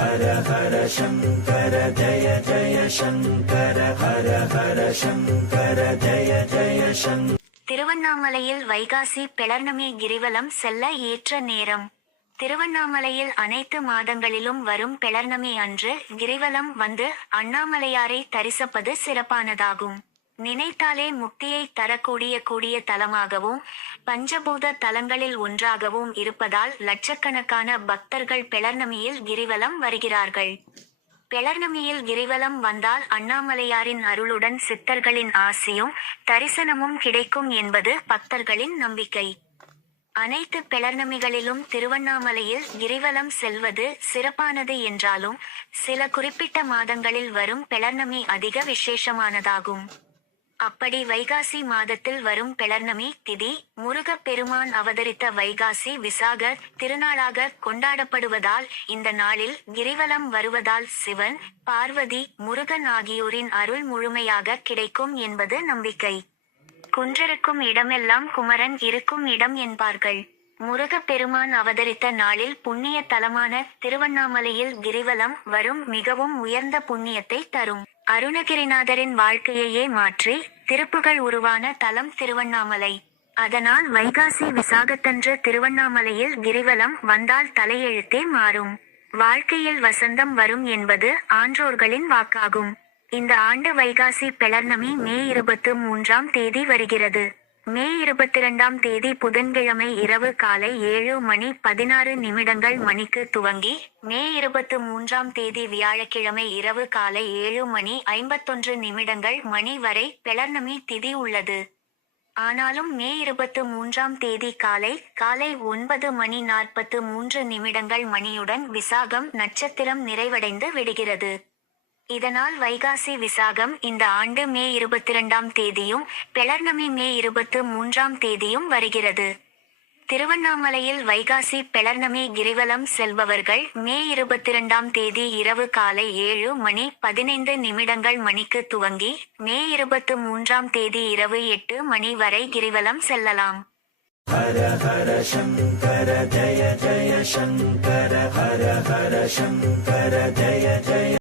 ஹர ஹர சங்கர ஜய ஜய சங்கர ஹர ஹர சங்கர ஜய ஜய சங்கர திருவண்ணாமலையில் வைகாசி பிளர்ணமி கிரிவலம் செல்ல ஏற்ற நேரம். திருவண்ணாமலையில் அனைத்து மாதங்களிலும் வரும் பிளர்ணமி அன்று கிரிவலம் வந்து அண்ணாமலையாரை தரிசப்பது சிறப்பானதாகும். நினைத்தாலே முக்தியை தரக்கூடிய கூடிய தலமாகவும் பஞ்சபூத தலங்களில் ஒன்றாகவும் இருப்பதால் லட்சக்கணக்கான பக்தர்கள் பிளர்ணமியில் கிரிவலம் வருகிறார்கள். பெலர்ணமியில் கிரிவலம் வந்தால் அண்ணாமலையாரின் அருளுடன் சித்தர்களின் ஆசியும் தரிசனமும் கிடைக்கும் என்பது பக்தர்களின் நம்பிக்கை. அனைத்து பிளர்ணமிகளிலும் திருவண்ணாமலையில் கிரிவலம் செல்வது சிறப்பானது என்றாலும் சில குறிப்பிட்ட மாதங்களில் வரும் பிளர்ணமி அதிக விசேஷமானதாகும். அப்படி வைகாசி மாதத்தில் வரும் பிளர்ணமி திதி முருகப் பெருமான் அவதரித்த வைகாசி விசாக திருநாளாக கொண்டாடப்படுவதால் இந்த நாளில் கிரிவலம் வருவதால் சிவன் பார்வதி முருகன் ஆகியோரின் அருள் முழுமையாக கிடைக்கும் என்பது நம்பிக்கை. குன்றருக்கும் இடமெல்லாம் குமரன் இருக்கும் இடம் என்பார்கள். முருகப் பெருமான் அவதரித்த நாளில் புண்ணிய தலமான திருவண்ணாமலையில் கிரிவலம் வரும் மிகவும் உயர்ந்த புண்ணியத்தை தரும். அருணகிரிநாதரின் வாழ்க்கையையே மாற்றி திருப்புகள் உருவான தலம் திருவண்ணாமலை. அதனால் வைகாசி விசாகத்தன்று திருவண்ணாமலையில் கிரிவலம் வந்தால் தலையெழுத்தே மாறும். வாழ்க்கையில் வசந்தம் வரும் என்பது ஆன்றோர்களின் வாக்காகும். இந்த ஆண்டு வைகாசி பிளர்ணமி மே இருபத்து மூன்றாம் தேதி வருகிறது. மே இருபத்தி இரண்டாம் தேதி புதன்கிழமை இரவு காலை ஏழு மணி பதினாறு நிமிடங்கள் மணிக்கு துவங்கி மே இருபத்து மூன்றாம் தேதி வியாழக்கிழமை இரவு காலை ஏழு மணி ஐம்பத்தொன்று நிமிடங்கள் மணி வரை பிளர்ணமி திதி உள்ளது. ஆனாலும் மே இருபத்து மூன்றாம் தேதி காலை காலை ஒன்பது மணி நாற்பத்து மூன்று நிமிடங்கள் மணியுடன் விசாகம் நட்சத்திரம் நிறைவடைந்து விடுகிறது. இதனால் வைகாசி விசாகம் இந்த ஆண்டு மே இருபத்தி இரண்டாம் தேதியும் பெளர்ணமி மே இருபத்து மூன்றாம் தேதியும் வருகிறது. திருவண்ணாமலையில் வைகாசி பெளர்ணமி கிரிவலம் செல்பவர்கள் மே இருபத்தி இரண்டாம் தேதி இரவு காலை ஏழு மணி பதினைந்து நிமிடங்கள் மணிக்கு துவங்கி மே இருபத்து மூன்றாம் தேதி இரவு எட்டு மணி வரை கிரிவலம் செல்லலாம். ஹர ஹர சங்கர ஜய ஜய சங்கர ஹர ஹர சங்கர ஜய ஜய